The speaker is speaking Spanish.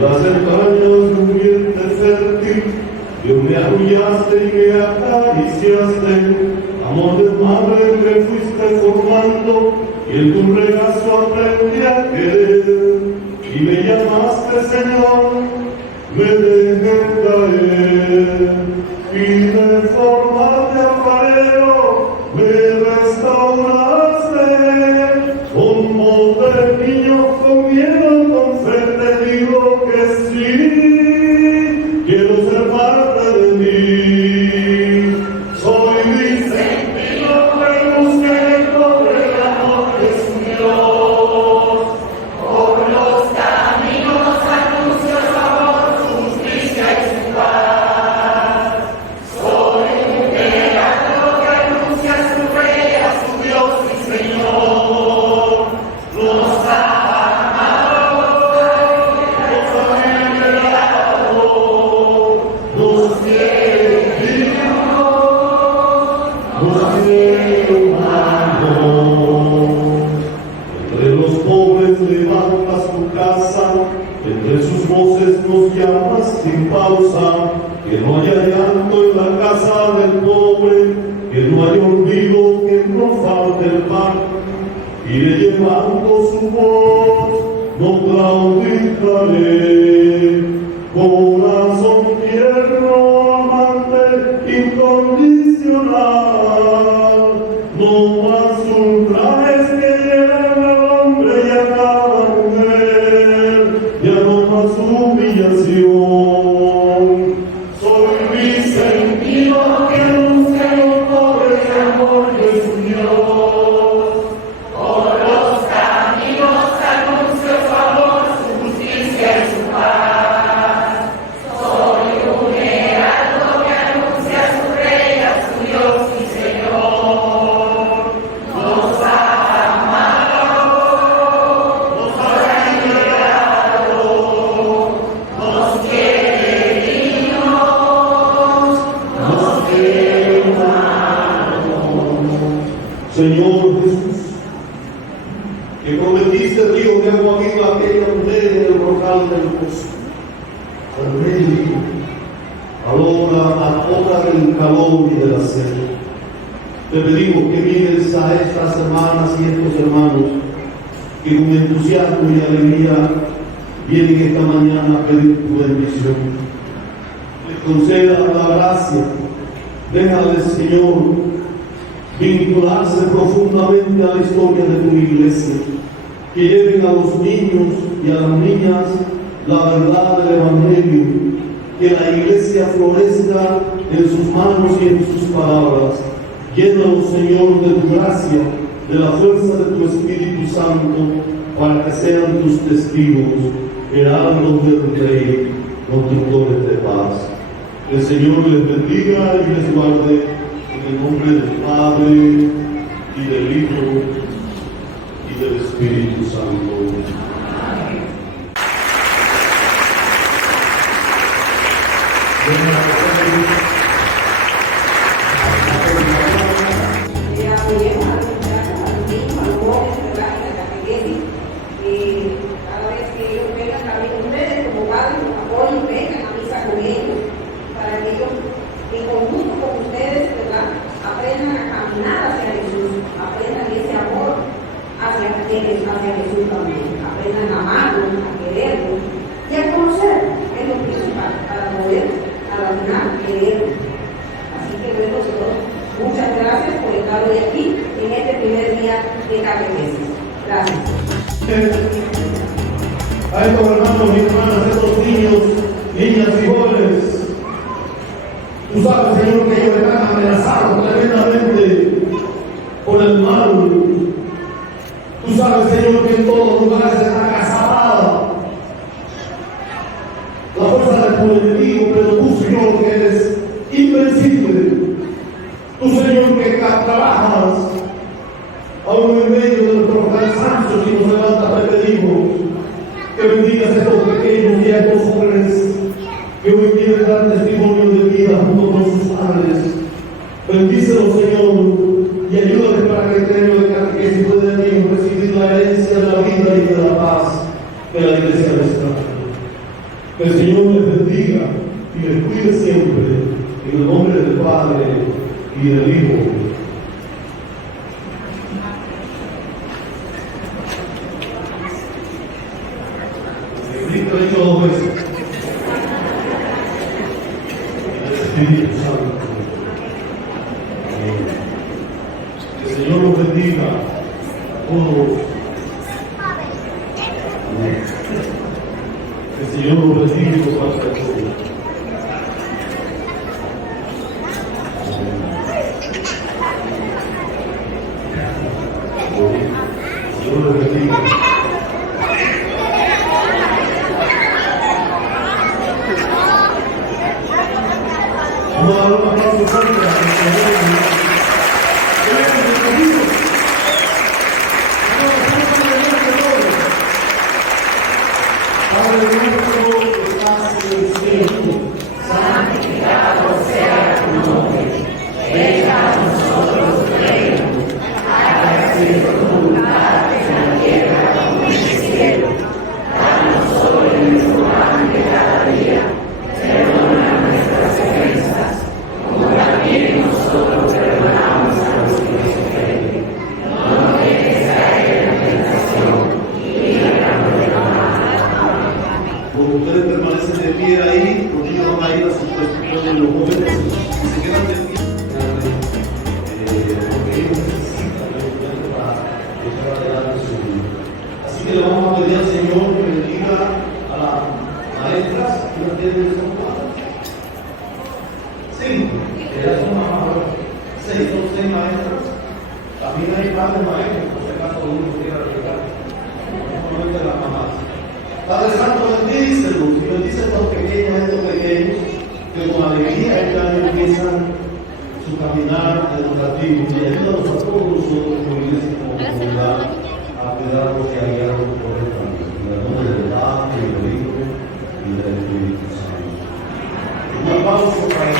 En las entrañas de un vientre fértil, Dios me arrullaste y me acariciaste. Amor de madre me fuiste formando, y en tu regazo aprendí a querer. Y me llamaste, Señor, me dejé caer. Y de forma de alfarero me restauraste. Con voz de niño, con miedo, con fe te digo que sí. Quiero ser parte de ti. Soy Vicentino, que busqué por el amor de su Dios. Por los caminos anuncio su amor, su justicia y su paz. Soy un heraldo que anuncia a su rey, a su Dios y Señor. Nos ha amado, nos ha liberado, nos quiere dignos, nos quiere humanos. Entre los pobres levantas tu casa, entre sus voces nos llamas sin pausa. Que no haya llanto en la casa del pobre, que no haya olvido, que no falte el pan. Iré llevando su voz, no claudicaré. Corazón tierno, amante, incondicional, no más ultrajes que lleven al hombre y a cada mujer, ya no más humillación. Soy Vicentino que anuncia los pobres el amor de su Dios. Por los caminos anuncio su amor, su justicia y su paz. Soy un heraldo que anuncia a su rey, a su Dios y Señor. Nos ha amado, nos ha liberado, nos quiere dignos, nos quiere humanos. Señor Jesús, que prometiste río de agua viva a aquella mujer en el brocal del pozo. Al medio, a hora del calor y de la sed. Te pedimos que mires a estas hermanas y estos hermanos que con entusiasmo y alegría vienen esta mañana a pedir tu bendición. Les conceda la gracia. Déjales, Señor, vincularse profundamente a la historia de tu iglesia, que lleven a los niños y a las niñas la verdad del Evangelio, que la iglesia florezca en sus manos y en sus palabras. Llénalos, Señor, de tu gracia, de la fuerza de tu Espíritu Santo, para que sean tus testigos, heraldos del Rey, constructores de paz. El Señor les bendiga y les guarde, en el nombre del Padre, y del Hijo, y del Espíritu Santo. Amén. Cada vez que ellos vengan también ustedes como padres, los apoyen, vengan a misa con ellos, para que ellos en conjunto con ustedes, ¿verdad?, aprendan a caminar hacia Jesús, aprendan ese amor hacia Jesús también, aprendan a amarlo, a quererlo y a conocerlo, es lo principal, para poder abandonar, quererlo. Así que bueno, Señor, muchas gracias por estar hoy aquí en este primer día de catequesis. Gracias. A estos hermanos y hermanas, a estos niños, niñas y jóvenes, tú sabes, Señor, que ellos están amenazados tremendamente por el mal. Tú sabes, Señor, que en todos los lugares está acaparada la fuerza del enemigo, pero tú, Señor, que eres invencible. Tú, Señor, que trabajas aún en medio de nuestros cansancios y nos levantas, te pedimos que bendigas a estos pequeños y a estos jóvenes que hoy quieren dar testimonio de vida junto con sus padres. Bendícelos, Señor, y ayúdales para que tengan de catequesis puedan ellos recibir la herencia de la vida y de la paz que la Iglesia les trae. Que el Señor les bendiga y les cuide siempre, en el nombre del Padre y del Hijo. Cristo ha hecho 2 veces. El Espíritu Santo. Que el Señor los bendiga a todos. Que el Señor los bendiga y los guarde a todos. Señor los bendiga. Vamos a dar un aplauso fuerte a nuestro Padre nuestro que estás en el cielo, santificado sea tu nombre. Venga a nosotros tu reino. Hágase tu voluntad en la tierra como en el cielo. Danos hoy nuestro pan de cada día. Perdona nuestras ofensas, como también nosotros perdonamos a los que nos ofenden. No nos dejes caer en tentación y líbranos del mal. Como ustedes permanecen de pie ahí, porque ellos van a ir a sus puestos de los jóvenes y se quedan de pie. Porque ellos necesitan para echar adelante su vida. Así que le vamos a pedir al Señor que bendiga a las maestras que no tienen son 5, ellas son más 6, son 6 maestras. También hay padres maestros, por si acaso uno quiera regar, no solamente las mamás. Padre Santo, bendícelos y bendice a estos pequeños, que con alegría ya empiezan su caminar educativo y ayúdanos a todos nosotros como iglesia y como comunidad a cuidarlos y a guiarlos por el camino. En el nombre del Padre, y del Hijo y del Espíritu Santo. Un aplauso para el